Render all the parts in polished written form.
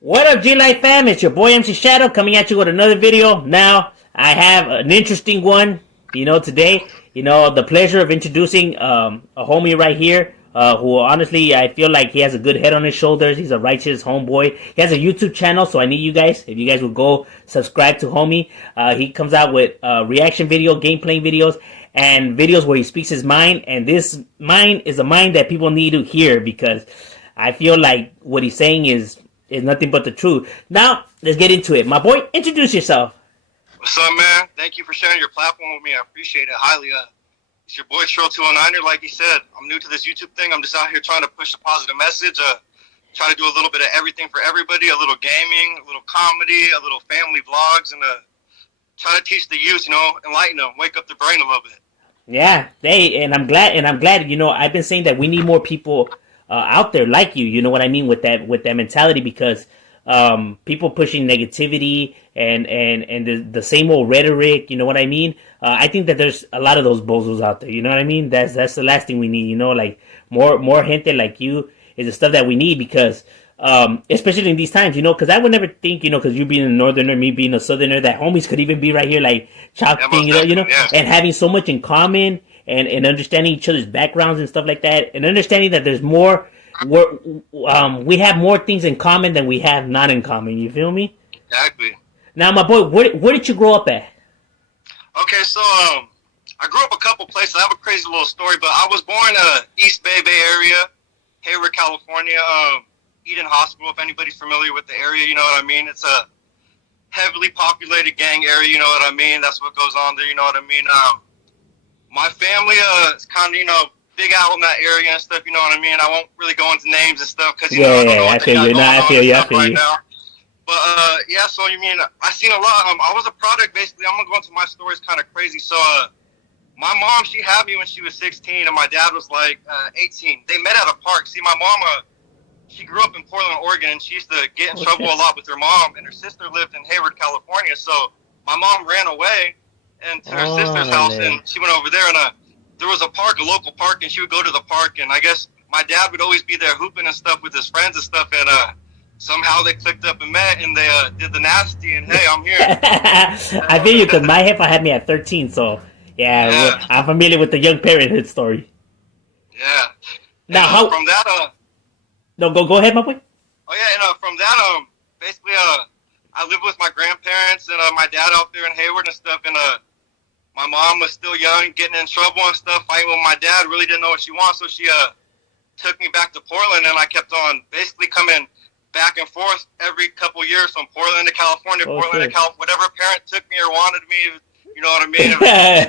What up, G-Life fam? It's your boy MC Shadow coming at you with another video. Now, I have an interesting one, today. The pleasure of introducing a homie right here, who honestly, I feel like he has a good head on his shoulders. He's a righteous homeboy. He has a YouTube channel, so I need you guys, if you guys will go subscribe to homie. He comes out with reaction video, gameplay videos, and videos where he speaks his mind. And this mind is a mind that people need to hear because I feel like what he's saying is nothing but the truth. Now, let's get into it. My boy, introduce yourself. What's up, man? Thank you for sharing your platform with me. I appreciate it highly. It's your boy, trill209. Like you said, I'm new to this YouTube thing. I'm just out here trying to push a positive message, try to do a little bit of everything for everybody, a little gaming, a little comedy, a little family vlogs, and try to teach the youth, enlighten them, wake up their brain a little bit. Yeah, and I'm glad, I've been saying that we need more people out there like you know what I mean, with that mentality, because people pushing negativity and the same old rhetoric, you know what I mean. I think that there's a lot of those bozos out there, you know what I mean. That's the last thing we need, like more gente like you is the stuff that we need, because especially in these times, because I would never think, because you being a northerner, me being a southerner, that homies could even be right here like chopping, Yeah. and having so much in common. And understanding each other's backgrounds and stuff like that, and understanding that there's more, we have more things in common than we have not in common. You feel me? Exactly. Now, my boy, where did you grow up at? Okay, so I grew up a couple places. I have a crazy little story, but I was born East Bay Area, Hayward, California. Eden Hospital, if anybody's familiar with the area, you know what I mean. It's a heavily populated gang area, you know what I mean. That's what goes on there, you know what I mean. My family is kind of, big out in that area and stuff, you know what I mean? I won't really go into names and stuff because, I don't know what they got going on right now. But, yeah, so you mean, I seen a lot. I was a product, basically. I'm going to go into my story. It's kind of crazy. So, my mom, she had me when she was 16, and my dad was, 18. They met at a park. See, my mom, she grew up in Portland, Oregon, and she used to get in trouble a lot with her mom, and her sister lived in Hayward, California. So, my mom ran away and to her sister's house, and she went over there, and there was a local park, and she would go to the park, and I guess my dad would always be there hooping and stuff with his friends and stuff, and somehow they clicked up and met, and they did the nasty, and hey, I'm here. I feel you, because my heifer had me at 13, so yeah. I'm familiar with the young parenthood story. Yeah. Now, how from that no, go ahead, my boy. Oh yeah, and from that basically I lived with my grandparents and my dad out there in Hayward and stuff, and my mom was still young, getting in trouble and stuff, fighting with my dad, really didn't know what she wanted, so she took me back to Portland, and I kept on basically coming back and forth every couple years from Portland to California, Portland to California, whatever parent took me or wanted me, you know what I mean? It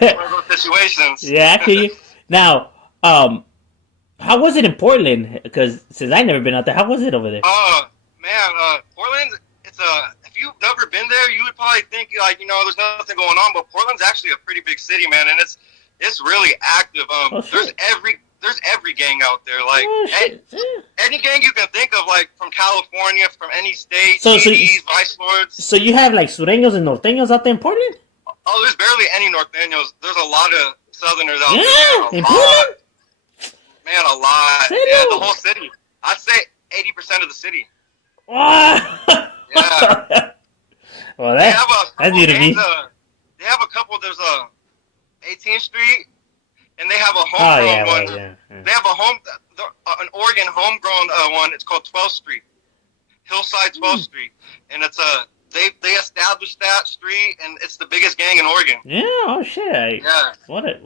was one of those situations. Yeah, I feel you. Now, how was it in Portland? Because since I've never been out there, how was it over there? Man, Portland, it's if you've never been there, you would probably think there's nothing going on, but Portland's actually a pretty big city, man, and it's really active. There's every gang out there, any gang you can think of, from California, from any state, CDs, vice lords. So you have sureños and norteños out there in Portland? Oh, there's barely any norteños. There's a lot of southerners out there. In Portland? Man, a lot. Yeah, the whole city. I'd say 80% of the city. Yeah. Well, that's new to me. They have a couple. There's 18th Street, and they have a homegrown one. Yeah. They have an Oregon homegrown one. It's called 12th Street, Hillside 12th Street, and it's they established that street, and it's the biggest gang in Oregon. Yeah. Oh shit. Yeah. What a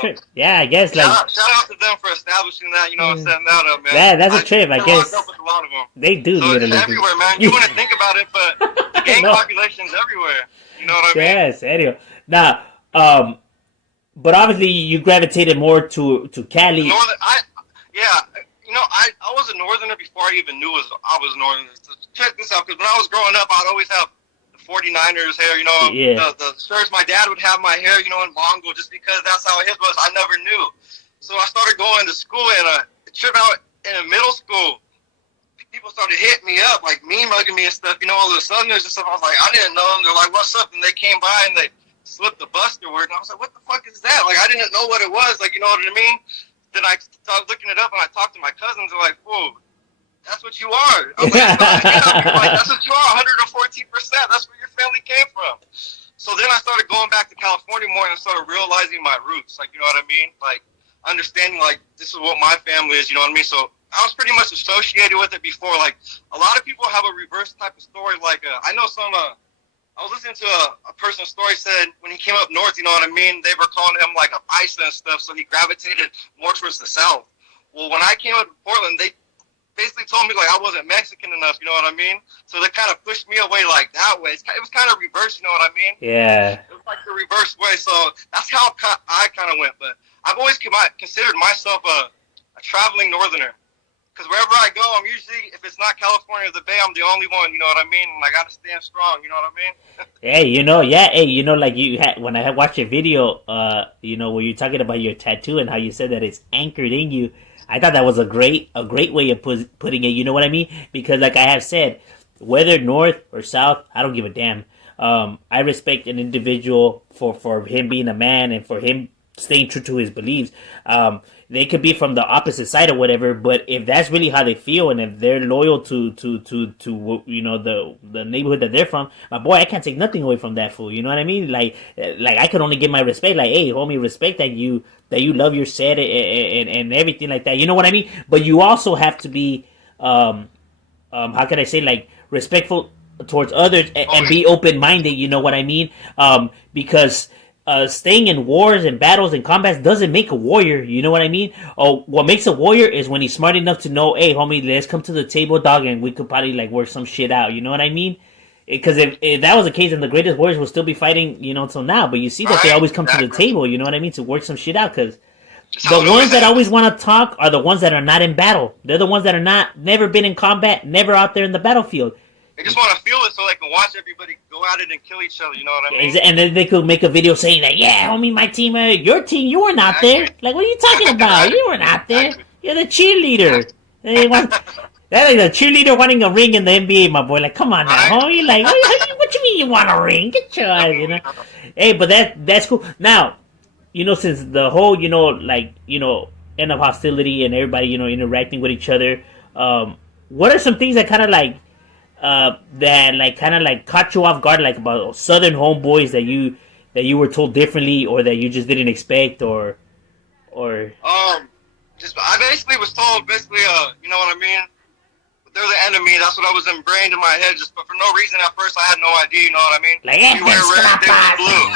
trip. Yeah, I guess shout out to them for establishing that. Setting that up, man. Yeah, that's a trip. I guess. Up with a lot of them. They do. So it's everywhere, man. You wouldn't think about it, but the gang population's everywhere. You know what I mean? Yes, serio. Now, but obviously you gravitated more to Cali. I was a northerner before I even knew I was a northerner. So check this out, because when I was growing up, I'd always have the 49ers hair, the shirts. My dad would have my hair, in Mongo, just because that's how his was. I never knew. So I started going to school, and a trip out in middle school, people started hitting me up, mugging me and stuff, all the southerners and stuff. I was like, I didn't know them. They're like, what's up? And they came by, and they slipped the Buster word, and I was like, what the fuck is that? I didn't know what it was, you know what I mean? Then I started looking it up, and I talked to my cousins. They're like, whoa, that's what you are. I'm like, like, that's what you are, 114%. That's where your family came from. So then I started going back to California more and started realizing my roots. Like, you know what I mean? Like, understanding, like, this is what my family is, you know what I mean? So I was pretty much associated with it before. Like, a lot of people have a reverse type of story. Like, I know some, I was listening to a person's story said when he came up north, you know what I mean? They were calling him, like, a bison and stuff, so he gravitated more towards the south. Well, when I came up to Portland, they basically told me, like, I wasn't Mexican enough, you know what I mean? So they kind of pushed me away, like, that way. It was kind of reverse, you know what I mean? Yeah. It was like the reverse way, so that's how I kind of went. But I've always considered myself a traveling northerner. Because wherever I go, I'm usually, if it's not California or the Bay, I'm the only one, you know what I mean? And I got to stand strong, you know what I mean? Hey, you know, yeah, hey, you know, like you had when I had watched your video, you know, where you're talking about your tattoo and how you said that it's anchored in you. I thought that was a great way of putting it. You know what I mean? Because, like I have said, whether north or south, I don't give a damn. I respect an individual for him being a man and for him staying true to his beliefs. They could be from the opposite side or whatever, but if that's really how they feel and if they're loyal to you know the neighborhood that they're from, my boy, I can't take nothing away from that fool. You know what I mean? Like I could only give my respect. Like, hey, homie, respect that you love your set and everything like that. You know what I mean? But you also have to be how can I say, like, respectful towards others and be open minded. You know what I mean? Because staying in wars and battles and combats doesn't make a warrior. You know what I mean? Oh, what makes a warrior is when he's smart enough to know, hey, homie, let's come to the table, dog, and we could probably, like, work some shit out. You know what I mean? Because if that was the case, then the greatest warriors would still be fighting, you know, until now. But you see that they always come to the table. You know what I mean? To work some shit out. Because the ones that always want to talk are the ones that are not in battle. They're the ones that are never been in combat, never out there in the battlefield. They just want to feel it so they can watch everybody go at it and kill each other, you know what I mean? And then they could make a video saying that, yeah, homie, my team, your team, you were not there. Like, what are you talking about? You were not there. You're the cheerleader. That's like the cheerleader wanting a ring in the NBA, my boy. Like, come on now, homie. Like, what you mean you want a ring? Get your eyes, you know? Hey, but that's cool. Now, you know, since the whole, you know, like, you know, end of hostility and everybody, you know, interacting with each other, what are some things that kind of like, that like kind of like caught you off guard, like about Southern homeboys that you were told differently or that you just didn't expect or just I basically was told you know what I mean, they're the enemy. That's what I was ingrained in my head, just but for no reason at first. I had no idea, you know what I mean? Like, you wear red, they wear blue.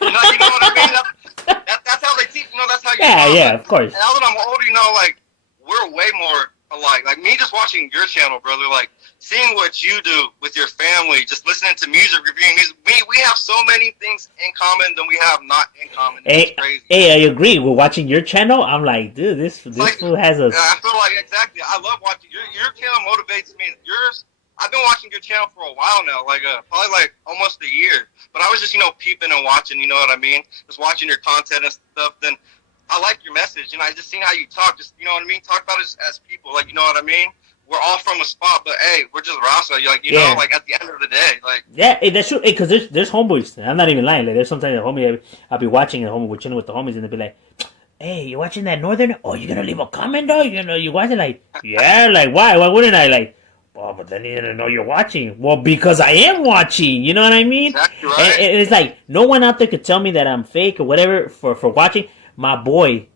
You know what I mean? That's how they teach, you know, that's how you know. Yeah, of course. And now that I'm older, you know, like, we're way more alike. Like, me just watching your channel, brother, like, seeing what you do with your family, just listening to music, reviewing music, we have so many things in common than we have not in common. It's crazy. Hey, I agree. We're watching your channel. I'm like, dude, this fool has a... Yeah, I feel like, exactly. I love watching your channel. Motivates me. Yours, I've been watching your channel for a while now, like probably like almost a year. But I was just, you know, peeping and watching, you know what I mean? Just watching your content and stuff. Then I like your message, and I just seen how you talk. Just, you know what I mean? Talk about it as people, like, you know what I mean? We're all from a spot, but hey, we're just Rasa. Like, you know, like at the end of the day, like. Yeah, hey, that's true. Hey, because there's homeboys. I'm not even lying. Like, there's sometimes a homie I'll be watching, a homie, we're chilling with the homies, and they'll be like, "Hey, you watching that Northern? Oh, you gonna leave a comment though? You know, you watching?" Like, yeah, like why? Why wouldn't I? Like, oh, but then you didn't know you're watching. Well, because I am watching. You know what I mean? Exactly right. And it's like no one out there could tell me that I'm fake or whatever for watching. My boy.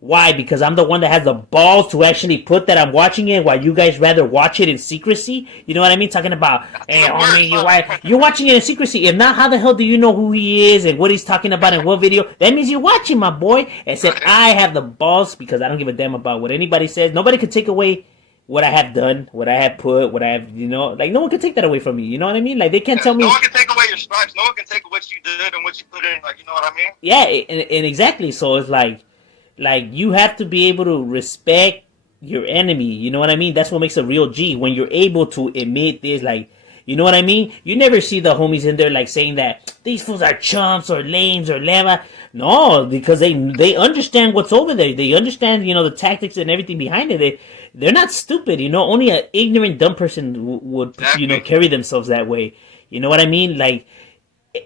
Why? Because I'm the one that has the balls to actually put that I'm watching it, while you guys rather watch it in secrecy. You know what I mean? Talking about, hey, homie, you're watching it in secrecy. If not, how the hell do you know who he is and what he's talking about in what video? That means you're watching, my boy. Except I have the balls because I don't give a damn about what anybody says. Nobody can take away what I have done, what I have put, what I have, you know, like no one can take that away from me. You know what I mean? Like they can't tell me. No one can take away your stripes. No one can take what you did and what you put in. Like, you know what I mean? Yeah, and exactly. So it's like you have to be able to respect your enemy. You know what I mean? That's what makes a real G. When you're able to admit this, like, you know what I mean? You never see the homies in there like saying that these fools are chumps or lames or leva. No, because they understand what's over there. They understand, you know, the tactics and everything behind it. They're not stupid, you know. Only an ignorant, dumb person would, you know, carry themselves that way. You know what I mean? Like,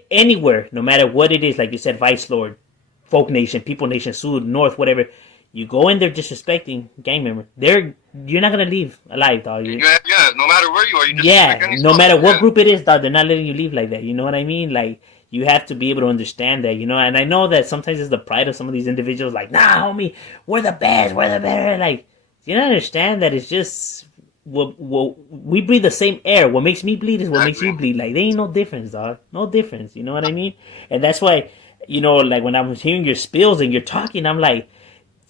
anywhere, no matter what it is, like you said, Vice Lord, Folk Nation, People Nation, Sud, North, whatever, you go in there disrespecting gang member, they're you're not gonna leave alive, dog. Yeah. No matter where you are, you just Yeah, no matter what Yeah. group it is, dog, they're not letting you leave like that. You know what I mean? Like, you have to be able to understand that, And I know that sometimes it's the pride of some of these individuals, like, nah, homie, we're the best, we're the better. Like, do you not understand that it's just, we breathe the same air. What makes me bleed is what makes you bleed. Like, there ain't no difference, dog. No difference. You know what I mean? And that's why, like, when I was hearing your spills and you're talking, I'm like,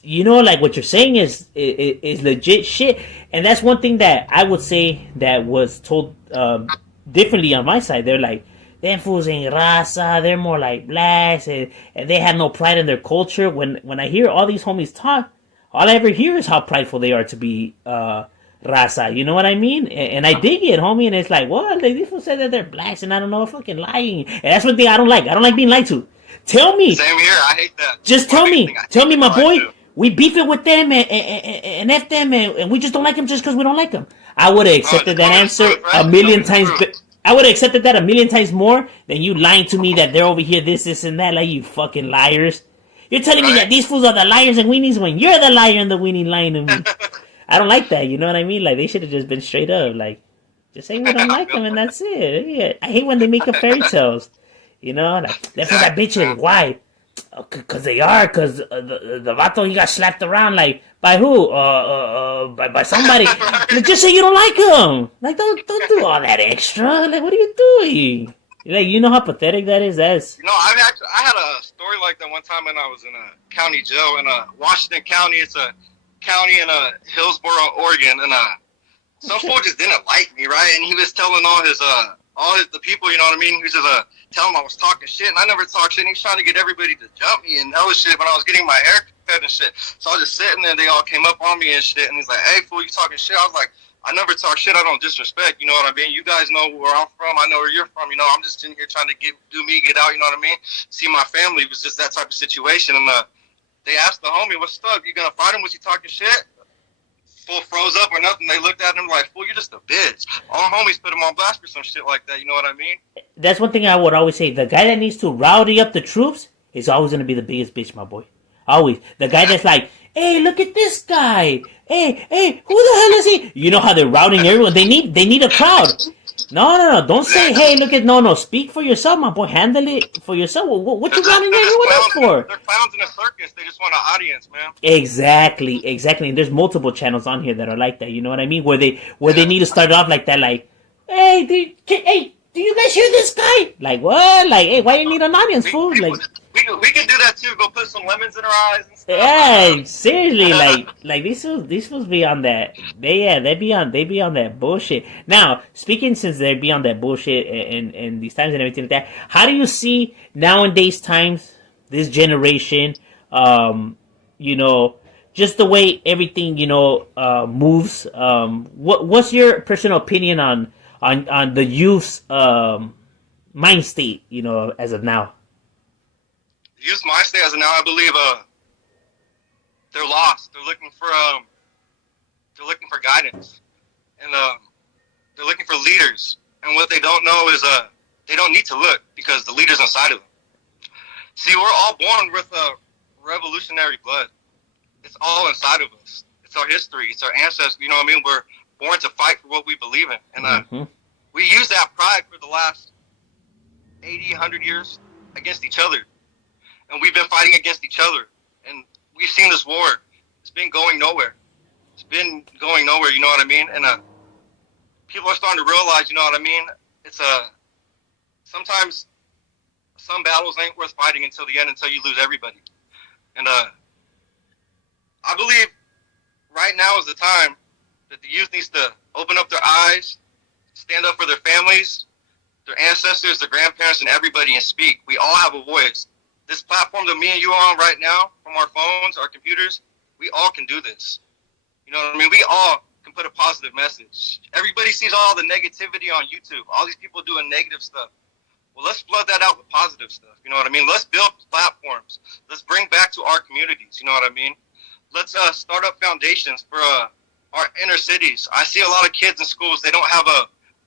like what you're saying is legit shit, and that's one thing that I would say that was told differently on my side. They're like, them fools ain't raza, they're more like blacks, and they have no pride in their culture. When I hear all these homies talk, all I ever hear is how prideful they are to be raza. You know what I mean? And I dig it, homie. And it's like, what? Like, these fools say that they're blacks, and I don't know, fucking lying. And that's one thing I don't like. I don't like being lied to. Tell me. Same here. I hate that. Just tell me, my boy. We beef it with them and F them, and we just don't like them just because we don't like them. I would have accepted that answer a million times. I would have accepted that a million times more than you lying to me that they're over here, this, and that. Like, you fucking liars. You're telling me that these fools are the liars and weenies when you're the liar and the weenie lying to me. I don't like that. You know what I mean? Like, they should have just been straight up. Like, just say we don't like them and that's it. Yeah. I hate when they make up fairy tales. Like, they're for that bitches. Why? Because they are, because the vato, he got slapped around, like, by who? By somebody. Like, just say you don't like him. Like, don't do all that extra. Like, what are you doing? Like, you know how pathetic that is? I had a story like that one time when I was in a county jail in Washington County. It's a county in Hillsboro, Oregon, and some fool just didn't like me, right? And he was telling all the people, you know what I mean? He was just telling them I was talking shit, and I never talk shit. And he was trying to get everybody to jump me and hella shit when I was getting my hair cut and shit. So I was just sitting there, and they all came up on me and shit. And he's like, "Hey, fool, you talking shit?" I was like, "I never talk shit. I don't disrespect. You know what I mean? You guys know where I'm from. I know where you're from. I'm just in here trying to get out. You know what I mean? See my family." It was just that type of situation. And they asked the homie, "What's up? You gonna fight him? Was he talking shit?" Fool froze up or nothing. They looked at him like, "Fool, you're just a bitch." All homies put him on blast for some shit like that. You know what I mean? That's one thing I would always say. The guy that needs to rowdy up the troops is always going to be the biggest bitch, my boy. Always. The guy that's like, "Hey, look at this guy. Hey, who the hell is he?" You know how they're routing everyone. They need a crowd. No. Don't say, "Hey, look at..." No. Speak for yourself, my boy. Handle it for yourself. What you routing everyone else for? They're clowns in a circus. They just want an audience, man. Exactly. And there's multiple channels on here that are like that. You know what I mean? Where they need to start off like that, like, "Hey, do you guys hear this guy?" Like, what? Like, "Hey, why do you need an audience, fool?" Like, we can do that too. Go put some lemons in our eyes and stuff. Yeah, seriously, like these fools be on that. They be on that bullshit. Now, speaking since they be on that bullshit and these times and everything like that, how do you see nowadays times, this generation, just the way everything, moves? What's your personal opinion on the youth's mind state, as of now? Youth mind state as of now, I believe they're lost. They're looking for guidance, and they're looking for leaders. And what they don't know is they don't need to look because the leader's inside of them. See, we're all born with revolutionary blood. It's all inside of us. It's our history. It's our ancestors. You know what I mean? We're born to fight for what we believe in, and we use that pride for the last 80, 100 years against each other. And we've been fighting against each other. And we've seen this war. It's been going nowhere. You know what I mean? And people are starting to realize, you know what I mean? It's sometimes some battles ain't worth fighting until the end, until you lose everybody. And I believe right now is the time that the youth needs to open up their eyes, stand up for their families, their ancestors, their grandparents, and everybody, and speak. We all have a voice. This platform that me and you are on right now, from our phones, our computers, we all can do this. You know what I mean? We all can put a positive message. Everybody sees all the negativity on YouTube. All these people doing negative stuff. Well, let's flood that out with positive stuff. You know what I mean? Let's build platforms. Let's bring back to our communities. You know what I mean? Let's start up foundations for our inner cities. I see a lot of kids in schools, they don't have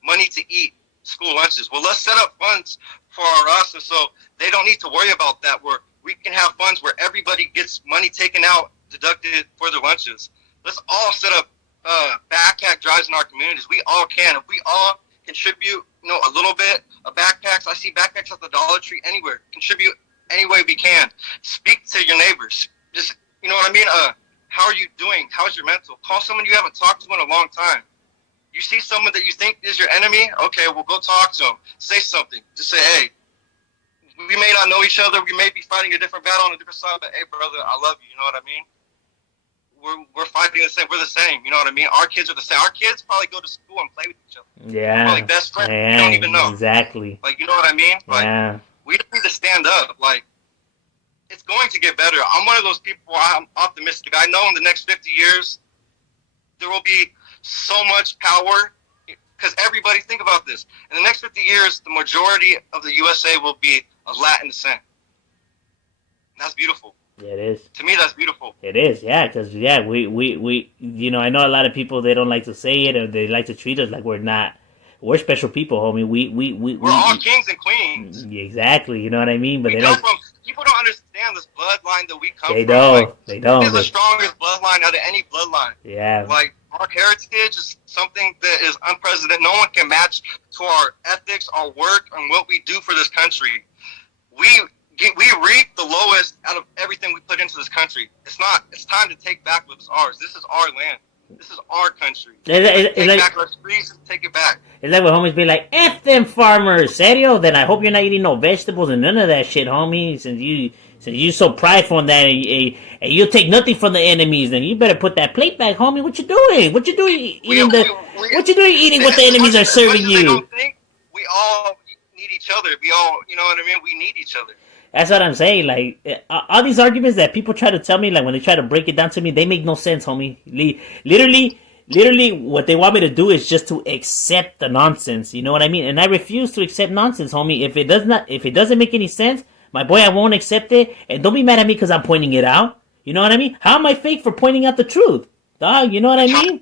money to eat school lunches. Well, let's set up funds for our RASA so they don't need to worry about that, where we can have funds where everybody gets money taken out, deducted for their lunches. Let's all set up backpack drives in our communities. We all can. If we all contribute, a little bit of backpacks. I see backpacks at the Dollar Tree anywhere. Contribute any way we can. Speak to your neighbors. Just, you know what I mean? How are you doing? How's your mental? Call someone you haven't talked to in a long time. You see someone that you think is your enemy? Okay, well, go talk to them. Say something. Just say, hey, we may not know each other. We may be fighting a different battle on a different side, but hey, brother, I love you. You know what I mean? We're fighting the same. We're the same. You know what I mean? Our kids are the same. Our kids probably go to school and play with each other. Yeah. Probably best friends. You don't even know. Exactly. Like, you know what I mean? Like, yeah. We need to stand up. Like, it's going to get better. I'm one of those people. I'm optimistic. I know in the next 50 years there will be so much power. Because everybody, think about this. In the next 50 years, the majority of the USA will be of Latin descent. That's beautiful. Yeah, it is. To me, that's beautiful. It is, yeah, because, we, I know a lot of people, they don't like to say it, or they like to treat us like we're not, we're special people, homie. We're all kings and queens. Exactly, you know what I mean? But people don't understand this bloodline that we come from. They don't. Like, they don't. It's the strongest bloodline out of any bloodline. Yeah. Like, our heritage is something that is unprecedented. No one can match to our ethics, our work, and what we do for this country. We reap the lowest out of everything we put into this country. It's time to take back what's ours. This is our land. This is our country. Take back our streets and take it back. It's like when homies be like, F them farmers, serio? Then I hope you're not eating no vegetables and none of that shit, homie. Since you so prideful on that and you'll take nothing from the enemies, then you better put that plate back, homie. What you doing? What you doing eating what the enemies are serving you? We all need each other. We all, you know what I mean? We need each other. That's what I'm saying. Like, all these arguments that people try to tell me, like, when they try to break it down to me, they make no sense, homie. Literally, what they want me to do is just to accept the nonsense. You know what I mean? And I refuse to accept nonsense, homie. If it doesn't make any sense, my boy, I won't accept it. And don't be mad at me because I'm pointing it out. You know what I mean? How am I fake for pointing out the truth? Dog, you know what I mean?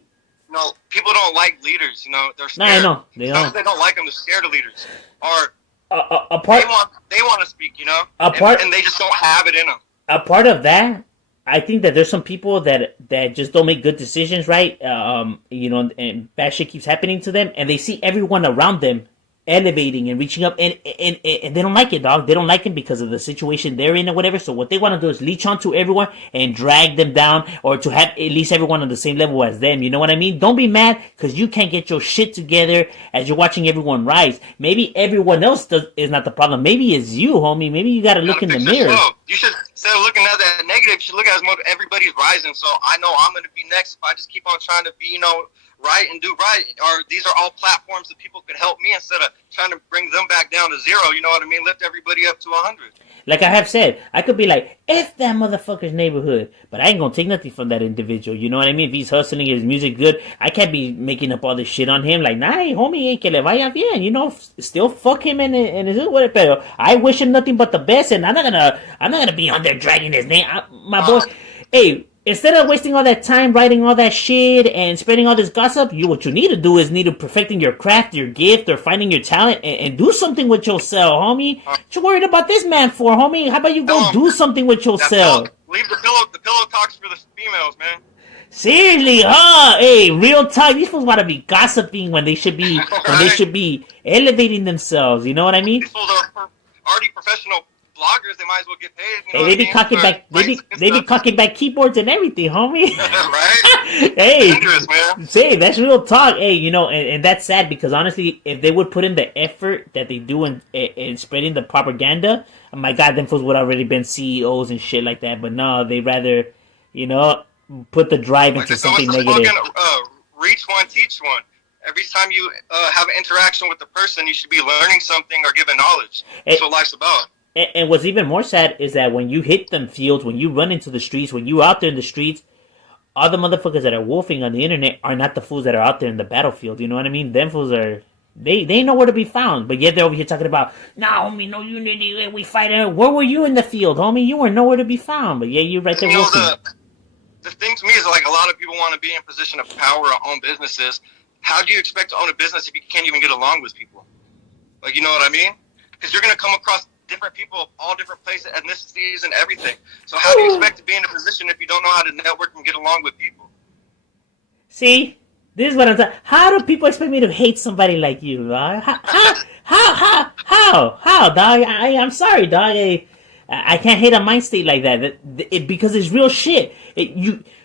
No, people don't like leaders. You know, they're scared. Nah, I know. They don't like them. They're scared of leaders. Or they want to speak, you know, and they just don't have it in them. A part of that, I think that there's some people that just don't make good decisions, right? And bad shit keeps happening to them, and they see everyone around them elevating and reaching up, and they don't like it, dog. They don't like it because of the situation they're in or whatever. So what they want to do is leech onto everyone and drag them down, or to have at least everyone on the same level as them. You know what I mean? Don't be mad because you can't get your shit together as you're watching everyone rise. Maybe everyone else is not the problem. Maybe it's you, homie. Maybe you got to look in the mirror. You should, instead of looking at that negative, you should look at it as everybody's rising. So I know I'm going to be next if I just keep on trying to be, right and do right. Or these are all platforms that people could help me instead of trying to bring them back down to zero. You know what I mean? Lift everybody up to 100. Like I have said, I could be like, F that motherfucker's neighborhood, but I ain't gonna take nothing from that individual. You know what I mean? If he's hustling, his music good, I can't be making up all this shit on him. Like, nah, homie, que le vaya bien. Still fuck him and his whatever. I wish him nothing but the best, and I'm not gonna be on there dragging his name. My boy, hey. Instead of wasting all that time writing all that shit and spreading all this gossip, what you need to do is perfecting your craft, your gift, or finding your talent and do something with yourself, homie. What you worried about this man for, homie? How about you go do something with yourself? Leave the pillow talks for the females, man. Seriously, huh? Hey, real talk. These fools want to be gossiping when they should be elevating themselves. You know what I mean? These fools are already professional bloggers. They might as well get paid. Hey, they be cocking back. They be cocking back keyboards and everything, homie. Right? Hey, dangerous, man. Say that's real talk. Hey, and that's sad because honestly, if they would put in the effort that they do in spreading the propaganda, oh my God, them fools would already been CEOs and shit like that. But no, they rather, put the drive into something negative. Reach one, teach one. Every time you have an interaction with the person, you should be learning something or giving knowledge. That's what life's about. And what's even more sad is that when you hit them fields, when you run into the streets, when you're out there in the streets, all the motherfuckers that are wolfing on the internet are not the fools that are out there in the battlefield. You know what I mean? Them fools are... They know where to be found. But yet they're over here talking about, nah, homie, no unity, we fight. Where were you in the field, homie? You were nowhere to be found. But yeah, you're right there wolfing. The thing to me is like a lot of people want to be in position of power or own businesses. How do you expect to own a business if you can't even get along with people? Like, you know what I mean? Because you're going to come across different people of all different places, ethnicities, and everything. So how do you expect to be in a position if you don't know how to network and get along with people? See, this is what I'm saying. How do people expect me to hate somebody like you, dog? How, dog? I'm sorry, dog. I can't hate a mind state like that. Because it's real shit.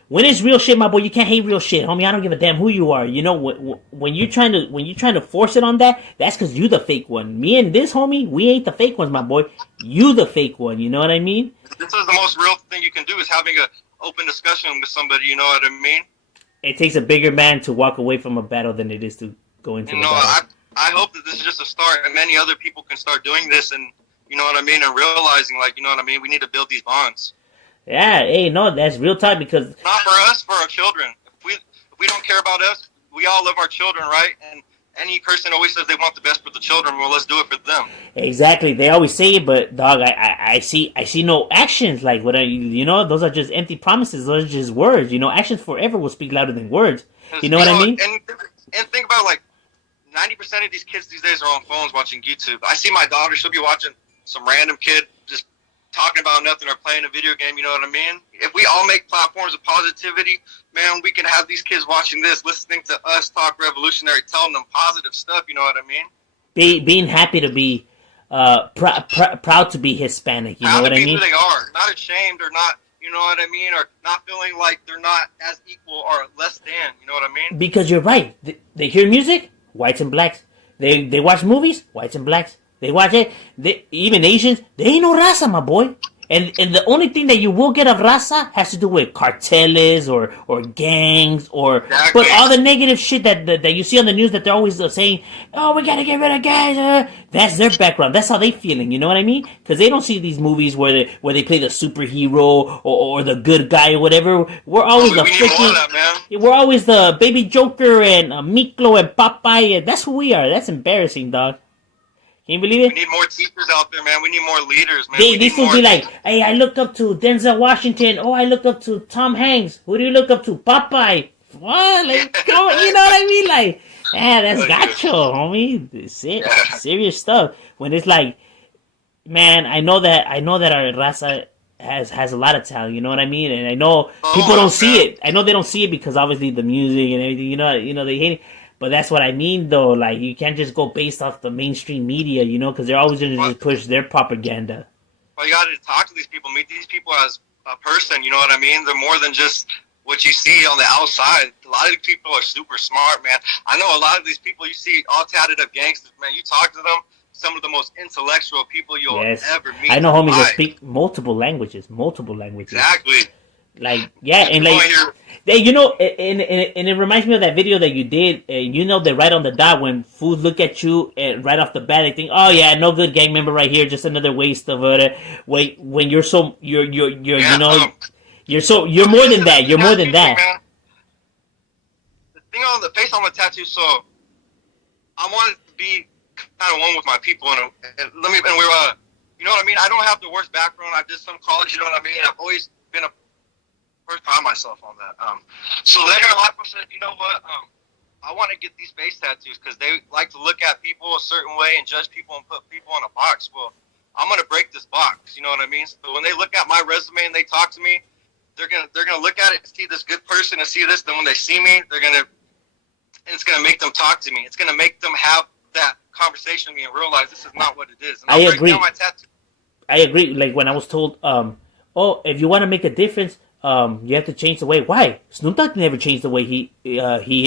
When it's real shit, my boy, you can't hate real shit, homie. I don't give a damn who you are. You know, when you're trying to force it on that, that's because you the fake one. Me and this homie, we ain't the fake ones, my boy. You the fake one. You know what I mean? This is the most real thing you can do is having an open discussion with somebody. You know what I mean? It takes a bigger man to walk away from a battle than it is to go into the battle. I hope that this is just a start, and many other people can start doing this, and you know what I mean, and realizing, like, you know what I mean, we need to build these bonds. Yeah, hey, no, that's real talk because not for us, for our children. If we don't care about us, we all love our children, right? And any person always says they want the best for the children. Well, let's do it for them. Exactly. They always say it, but dog, I see no actions. Like what those are just empty promises. Those are just words. You know, actions forever will speak louder than words. You know what I mean? And think about, like, 90% of these kids these days are on phones watching YouTube. I see my daughter; she'll be watching some random kid just talking about nothing or playing a video game. You know what I mean? If we all make platforms of positivity, man, we can have these kids watching this, listening to us talk revolutionary, telling them positive stuff. You know what I mean? Being happy to be proud to be Hispanic. You know what I mean? Who they are, not ashamed or not. You know what I mean? Or not feeling like they're not as equal or less than. You know what I mean? Because you're right. They hear music, whites and blacks. They watch movies, whites and blacks. They watch it. Even Asians, they ain't no raza, my boy. And the only thing that you will get of raza has to do with cartels or gangs or exactly. But all the negative shit that you see on the news that they're always saying, oh, we gotta get rid of guys. That's their background. That's how they feeling. You know what I mean? Because they don't see these movies where they play the superhero or the good guy or whatever. We're always we're always the baby Joker and Miklo and Popeye. And that's who we are. That's embarrassing, dog. Can you believe it? We need more teachers out there, man. We need more leaders, man. These fools be like, hey, I looked up to Denzel Washington. Oh, I looked up to Tom Hanks. Who do you look up to? Popeye. What? Like, come on, you know what I mean? Like, that's gacho, homie. Serious stuff. When it's like, man, I know that our raza has a lot of talent. You know what I mean? And I know people don't see it. I know they don't see it because obviously the music and everything. You know they hate it. But that's what I mean, though. Like, you can't just go based off the mainstream media, you know, because they're always going to just push their propaganda. Well, you got to talk to these people, meet these people as a person, you know what I mean? They're more than just what you see on the outside. A lot of these people are super smart, man. I know a lot of these people you see all tatted up gangsters, man. You talk to them, some of the most intellectual people you'll ever meet. I know homies that speak multiple languages. Exactly. Like, yeah, and like, you know, and it reminds me of that video that you did. You know, that right on the dot when fools look at you and right off the bat they think, oh yeah, no good gang member right here, just another waste of it. Wait, when you're more than that. You're more than that. The thing on the face on my tattoo, so I wanted to be kind of one with my people, and we're, you know what I mean. I don't have the worst background. I did some college, you know what I mean. I've always been first proud myself on that. So later in life, I said, you know what? I want to get these face tattoos because they like to look at people a certain way and judge people and put people in a box. Well, I'm gonna break this box. You know what I mean? So when they look at my resume and they talk to me, they're gonna look at it and see this good person and see this. Then when they see me, it's gonna make them talk to me. It's gonna make them have that conversation with me and realize this is not what it is. And I agree. My tattoo. I agree. Like when I was told, oh, if you want to make a difference, you have to change the way. Why? Snoop Dogg never changed the way he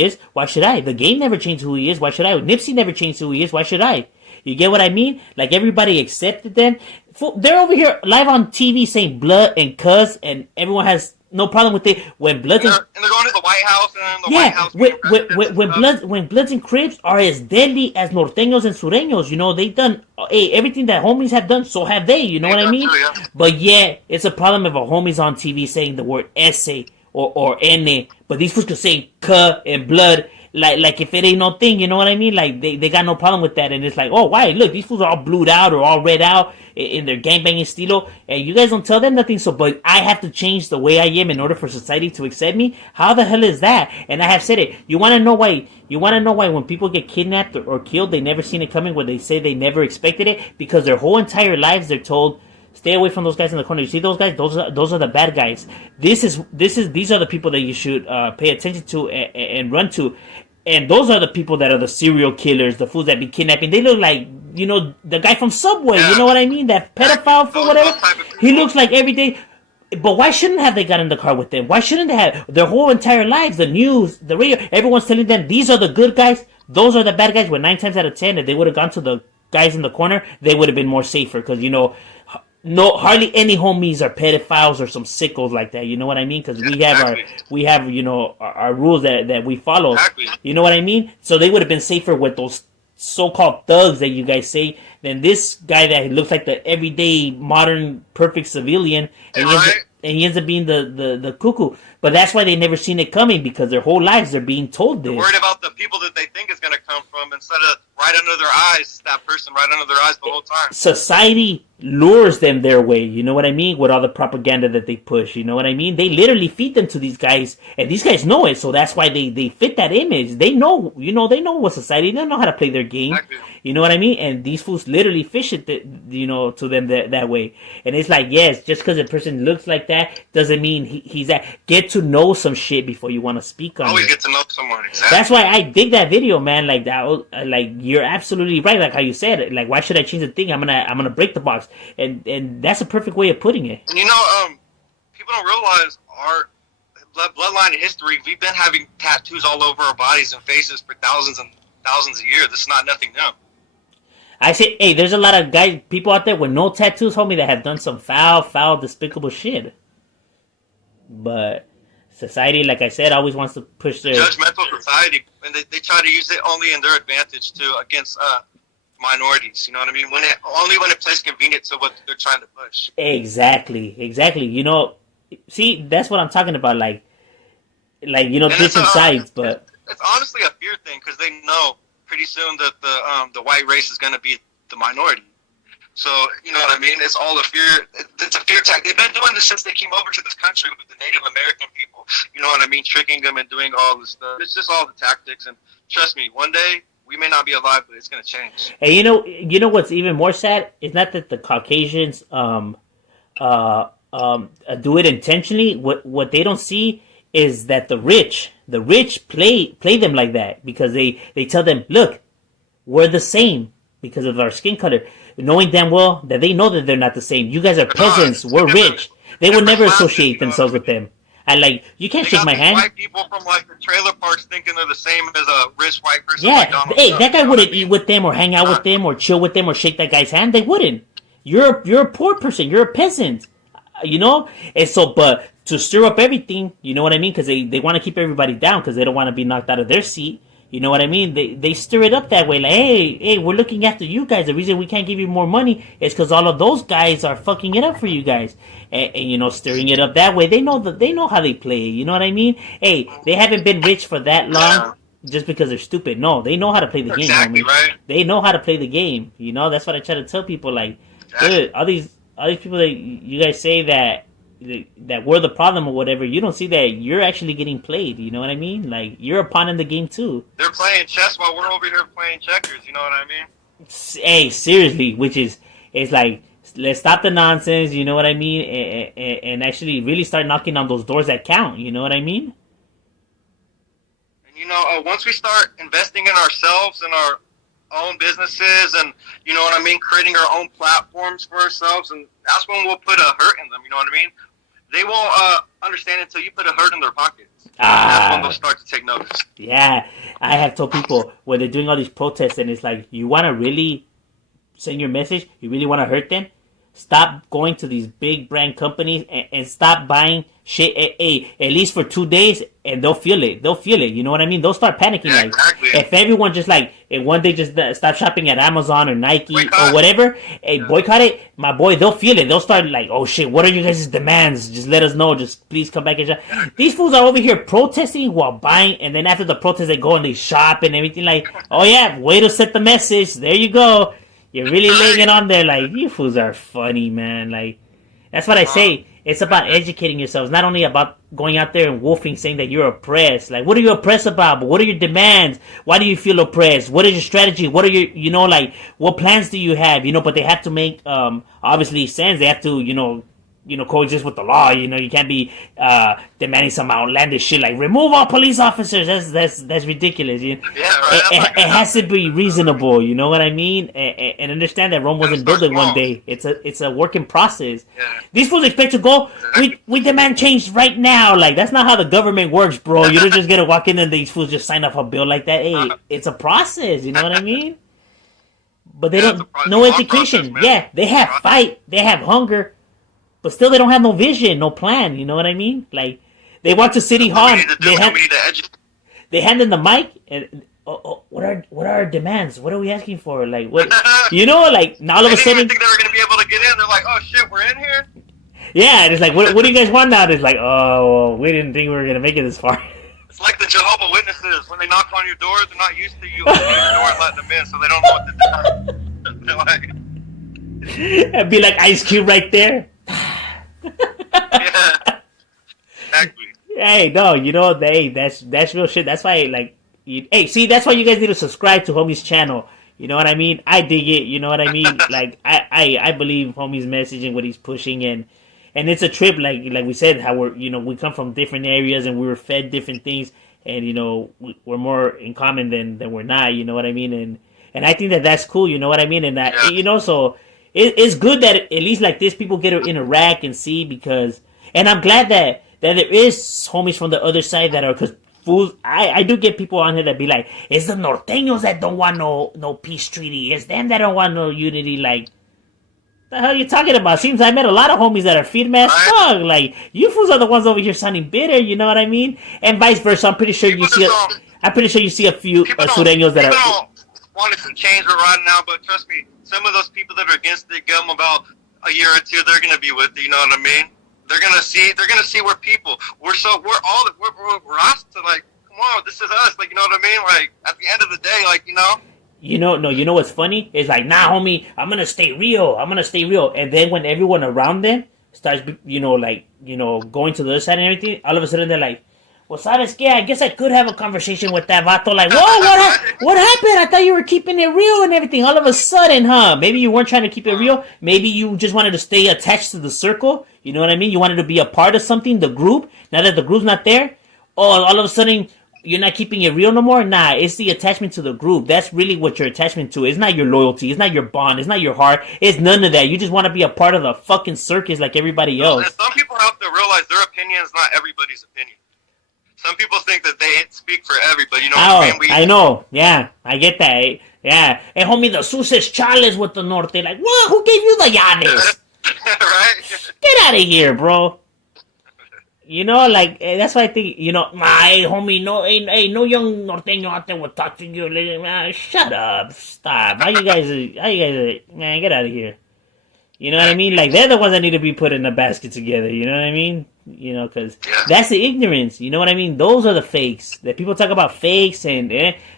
is. Why should I? The game never changed who he is. Why should I? Nipsey never changed who he is. Why should I? You get what I mean? Like everybody accepted them. They're over here live on TV saying blood and cuss, and everyone has no problem with it. When Bloods and they're going to the White House and the White House. When Bloods and Crips are as deadly as Norteños and Sureños, you know, they done everything that homies have done, so have they. You know what I mean? Too, yeah. But yeah, it's a problem if a homie's on TV saying the word ese or ene, but these fools could say "c" and blood. Like if it ain't no thing, you know what I mean? Like they got no problem with that, and it's like, oh, why? Look, these fools are all blued out or all red out in their gangbanging stilo, and you guys don't tell them nothing. So, but I have to change the way I am in order for society to accept me. How the hell is that? And I have said it. You want to know why? You want to know why when people get kidnapped or killed, they never seen it coming? Where they say they never expected it because their whole entire lives they're told Stay away from those guys in the corner. You see those guys? Those are the bad guys. These are the people that you should pay attention to and run to. And those are the people that are the serial killers, the fools that be kidnapping. They look like, the guy from Subway. You know what I mean? That pedophile for whatever. He looks like every day. But why shouldn't have they got in the car with them? Why shouldn't they have their whole entire lives? The news, the radio, everyone's telling them these are the good guys. Those are the bad guys. When 9 times out of 10, if they would have gone to the guys in the corner, they would have been more safer. Because hardly any homies are pedophiles or some sickos like that. You know what I mean? Because we have our rules that we follow. Exactly. You know what I mean? So they would have been safer with those so-called thugs that you guys say than this guy that looks like the everyday modern perfect civilian, and he ends up being the cuckoo. But that's why they never seen it coming, because their whole lives they're being told this. They're worried about the people that they think is going to come from instead of right under their eyes, that person right under their eyes the whole time. Society lures them their way, you know what I mean? With all the propaganda that they push, you know what I mean? They literally feed them to these guys, and these guys know it, so that's why they fit that image. They know, they know what society, they know how to play their game. Exactly. You know what I mean? And these fools literally fish it, to them that way. And it's like, yes, just because a person looks like that doesn't mean he's that. Get to know some shit before you want to speak on Always it. get to know someone. Exactly. That's why I dig that video, man. Like that, like you're absolutely right. Like how you said, like why should I change the thing? I'm gonna break the box, and that's a perfect way of putting it. And people don't realize our bloodline and history. We've been having tattoos all over our bodies and faces for thousands and thousands of years. This is not nothing new. I say, hey, there's a lot of people out there with no tattoos, homie, that have done some foul, despicable shit. But society, like I said, always wants to push their judgmental society, and they try to use it only in their advantage against minorities. You know what I mean? Only when it plays convenient to what they're trying to push. Exactly. See, that's what I'm talking about. Like different sides, but it's honestly a fear thing, because they know pretty soon that the white race is going to be the minority. So, you know what I mean? It's all a fear. It's a fear tactic. They've been doing this since they came over to this country with the Native American people. You know what I mean? Tricking them and doing all this stuff. It's just all the tactics. And trust me, one day we may not be alive, but it's going to change. And you know what's even more sad? It's not that the Caucasians do it intentionally. What they don't see is that the rich play them like that, because they tell them, look, we're the same because of our skin color, knowing damn well that they know that they're not the same. You guys are peasants, we're rich. They will never associate themselves with them. And you can't shake my hand. White people from the trailer parks thinking they're the same as a rich white person. Yeah, like Donald hey, Trump. that guy wouldn't eat with them or hang out with them or chill with them or shake that guy's hand. They wouldn't. You're a poor person. You're a peasant. And so, but to stir up everything, you know what I mean? Because they want to keep everybody down because they don't want to be knocked out of their seat. You know what I mean? They stir it up that way. Like, hey, we're looking after you guys. The reason we can't give you more money is because all of those guys are fucking it up for you guys. And stirring it up that way. They know how they play. You know what I mean? Hey, they haven't been rich for that long just because they're stupid. No, they know how to play the game. Exactly, right? They know how to play the game. That's what I try to tell people. Like, dude, all these people that you guys say that we're the problem or whatever, you don't see that you're actually getting played. You know what I mean? Like, you're a pawn in the game too. They're playing chess while we're over here playing checkers. You know what I mean? Hey, seriously, it's like, let's stop the nonsense. You know what I mean? And actually really start knocking on those doors that count. You know what I mean? And once we start investing in ourselves and our own businesses, and you know what I mean, creating our own platforms for ourselves, and that's when we'll put a hurt in them. You know what I mean? They won't understand until you put a hurt in their pockets. That's when they'll start to take notice. Yeah, I have told people when they're doing all these protests, and it's like, you want to really send your message, you really want to hurt them, stop going to these big brand companies and stop buying shit at least for 2 days, and they'll feel it. You know what I mean? They'll start panicking. Yeah, exactly. If everyone just in one day just stop shopping at Amazon or Nike boycott. Or whatever, boycott it, my boy, they'll feel it. They'll start like, oh shit, what are you guys' demands? Just let us know. Just please come back and shop. These fools are over here protesting while buying, and then after the protest they go and they shop and everything. Like, oh yeah, way to set the message. There you go. You're really laying it on there. Like, you fools are funny, man. Like, that's what I say. It's about educating yourselves. Not only about going out there and wolfing, saying that you're oppressed. Like, what are you oppressed about? But what are your demands? Why do you feel oppressed? What is your strategy? What are your, like, what plans do you have? But they have to make, obviously sense. They have to, coexist with the law. You can't be demanding some outlandish shit like remove all police officers. That's ridiculous. Yeah, right. It has to be reasonable. You know what I mean? And understand that Rome wasn't built in one day. It's a working process. Yeah. These fools expect to go. We demand change right now. Like, that's not how the government works, bro. You don't just get to walk in and these fools just sign off a bill like that. Hey, it's a process. You know what I mean? But they don't. No education. Process, yeah, they have fight. They have hunger. But still, they don't have no vision, no plan. You know what I mean? Like, they walk to City Hall. They hand in the mic, and what are our demands? What are we asking for? Like, what? Like, now all of a sudden, they didn't even think they were gonna be able to get in. They're like, oh shit, we're in here. Yeah, and it's like, what do you guys want now? And it's like, oh, we didn't think we were gonna make it this far. It's like the Jehovah's Witnesses when they knock on your door. They're not used to you opening your door and letting them in, so they don't know what to do. They're like, it'd be like Ice Cube right there. Yeah, exactly. Hey, no, that's real shit. That's why, like, that's why you guys need to subscribe to Homie's channel. You know what I mean? I dig it. You know what I mean? Like, I believe Homie's message and what he's pushing, and it's a trip. Like we said, how we come from different areas and we were fed different things, and we're more in common than we're not. You know what I mean? And I think that's cool. You know what I mean? And that so. It's good that at least like this people get to interact and see, because, and I'm glad that there is homies from the other side that are, because fools, I do get people on here that be like, it's the norteños that don't want no peace treaty, it's them that don't want no unity. Like, the hell are you talking about? Seems I met a lot of homies that are firme as fuck. Like, you fools are the ones over here sounding bitter, you know what I mean? And vice versa. I'm pretty sure you see a few sureños that are wanted some change we're riding now, but trust me, some of those people that are against it, give them about a year or two, they're gonna be with it. You know what I mean? They're gonna see we're people. We're asked to, like, come on, this is us. Like, you know what I mean? Like, at the end of the day, like, You know what's funny? It's like, nah, homie, I'm gonna stay real. And then when everyone around them starts, going to the other side and everything, all of a sudden they're like, well, sabes que? I guess I could have a conversation with that vato. Like, whoa, what happened? I thought you were keeping it real and everything. All of a sudden, huh? Maybe you weren't trying to keep it real. Maybe you just wanted to stay attached to the circle. You know what I mean? You wanted to be a part of something, the group. Now that the group's not there, all of a sudden, you're not keeping it real no more? Nah, it's the attachment to the group. That's really what your attachment to. It's not your loyalty. It's not your bond. It's not your heart. It's none of that. You just want to be a part of the fucking circus like everybody else. And some people have to realize their opinion is not everybody's opinion. Some people think that they speak for everybody, you know what I mean? I know, yeah, I get that, yeah. Hey, homie, the Suses Chales with the Norte, like, what? Who gave you the llaves? Right? Get out of here, bro. That's why I think, my homie, no young norteño out there will talk to you. Shut up, stop. How you guys man, get out of here. You know what I mean? Like, they're the ones that need to be put in a basket together, you know what I mean? Because that's the ignorance, you know what I mean? Those are the fakes. That people talk about fakes, and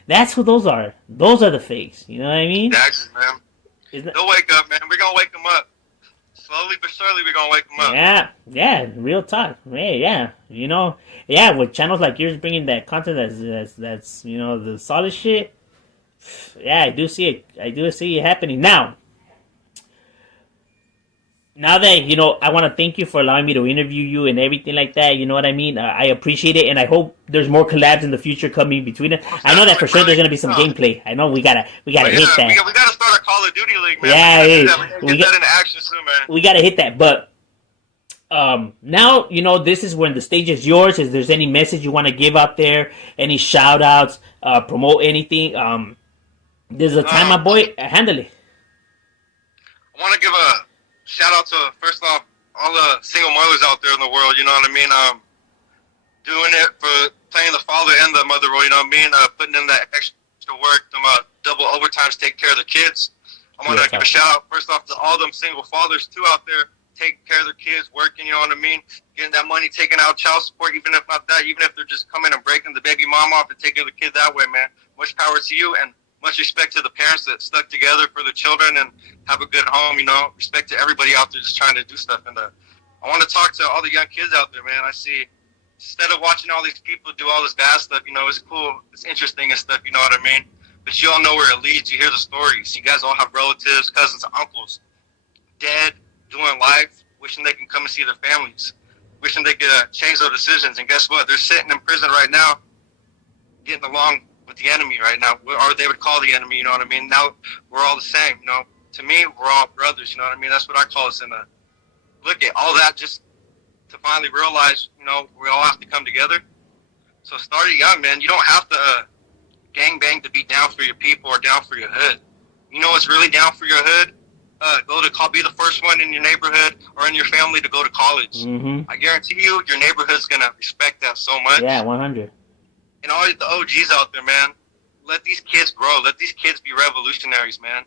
that's who those are. Those are the fakes, you know what I mean? Exactly, man. They'll wake up, man. We're going to wake them up. Slowly but surely, we're going to wake them up. Yeah, real talk. Yeah. With channels like yours bringing that content that's the solid shit. Yeah, I do see it. I do see it happening. Now that, I want to thank you for allowing me to interview you and everything like that, you know what I mean? I appreciate it, and I hope there's more collabs in the future coming between it. I know that for sure there's going to be some gameplay. I know we gotta hit that. We gotta start a Call of Duty league, man. Yeah, we get that into action soon, man. We gotta hit that, but now, this is when the stage is yours. If there's any message you want to give out there, any shout outs, promote anything, there's a time, my boy, handle it. I want to give a shout out to, first off, all the single mothers out there in the world, you know what I mean? Doing it for playing the father and the mother role, you know what I mean? Putting in that extra work, them double overtime to take care of their kids. I want to give a shout out, first off, to all them single fathers, too, out there, taking care of their kids, working, you know what I mean? Getting that money, taking out child support, even if not that, even if they're just coming and breaking the baby mom off and taking the kid that way, man. Much power to you, and much respect to the parents that stuck together for the children and have a good home, Respect to everybody out there just trying to do stuff. And I want to talk to all the young kids out there, man. I see instead of watching all these people do all this bad stuff, you know, it's cool, it's interesting and stuff, you know what I mean? But you all know where it leads. You hear the stories. You guys all have relatives, cousins, uncles, dead, doing life, wishing they can come and see their families, wishing they could change their decisions. And guess what? They're sitting in prison right now, getting along with the enemy right now, or they would call the enemy, you know what I mean? Now we're all the same, you know? To me, we're all brothers, you know what I mean? That's what I call us in a, look at all that just to finally realize, you know, we all have to come together. So start it young, man. You don't have to gang bang to be down for your people or down for your hood. You know what's really down for your hood? Be the first one in your neighborhood or in your family to go to college. Mm-hmm. I guarantee you, your neighborhood's gonna respect that so much. Yeah, 100. And all the OGs out there, man, let these kids grow. Let these kids be revolutionaries, man.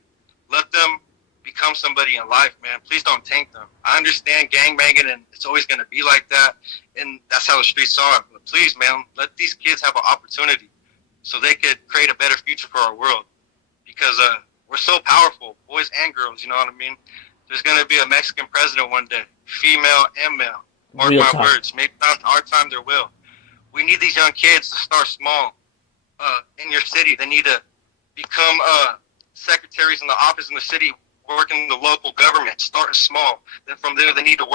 Let them become somebody in life, man. Please don't tank them. I understand gangbanging, and it's always gonna be like that, and that's how the streets are. But please, man, let these kids have an opportunity so they could create a better future for our world. Because we're so powerful, boys and girls, you know what I mean? There's going to be a Mexican president one day, female and male. Mark my words. Maybe not our time, there will. We need these young kids to start small in your city. They need to become secretaries in the office in the city, work in the local government, starting small. Then from there, they need to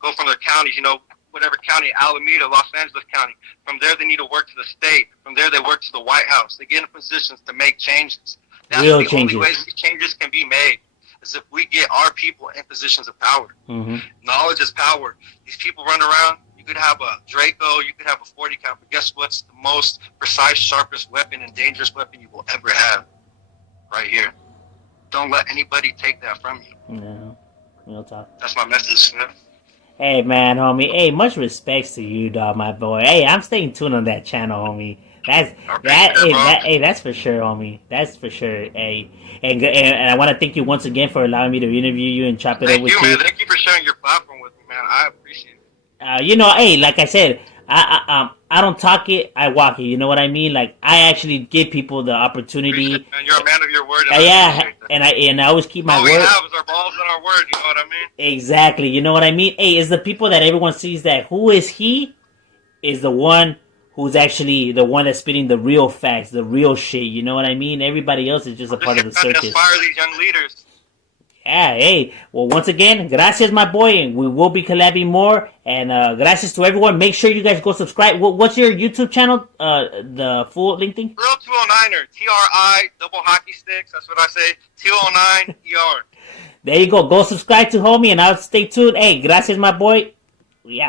go from their counties, you know, whatever county, Alameda, Los Angeles County. From there, they need to work to the state. From there, they work to the White House. They get in positions to make changes. That's Real the changes. only way these changes can be made, is if we get our people in positions of power. Mm-hmm. Knowledge is power. These people run around. You could have a Draco, you could have a 40 cal, but guess what's the most precise, sharpest weapon and dangerous weapon you will ever have? Right here. Don't let anybody take that from you. No, real talk. That's my message, man. Hey, man, homie. Hey, much respects to you, dog, my boy. Hey, I'm staying tuned on that channel, homie. That's for sure, homie. That's for sure. Hey, and I want to thank you once again for allowing me to interview you and chop it up with you. Thank you, man. Thank you for sharing your platform with me, man. I appreciate it. You know, hey, like I said, I don't talk it, I walk it. You know what I mean? Like, I actually give people the opportunity. Man, you're a man of your word. Yeah, and I always keep my word. All we have is our balls and our word. You know what I mean? Exactly. You know what I mean? Hey, it's the people that everyone sees that who is he is the one who's actually the one that's spitting the real facts, the real shit. You know what I mean? Everybody else is just a part of the circus. Inspire these young leaders. Yeah, hey. Well, once again, gracias, my boy, and we will be collabing more. And gracias to everyone. Make sure you guys go subscribe. What's your YouTube channel? The full link thing? Trill209er. TRI double hockey sticks. That's what I say. 209 ER. There you go. Go subscribe to homie, and I'll stay tuned. Hey, gracias, my boy. Yeah.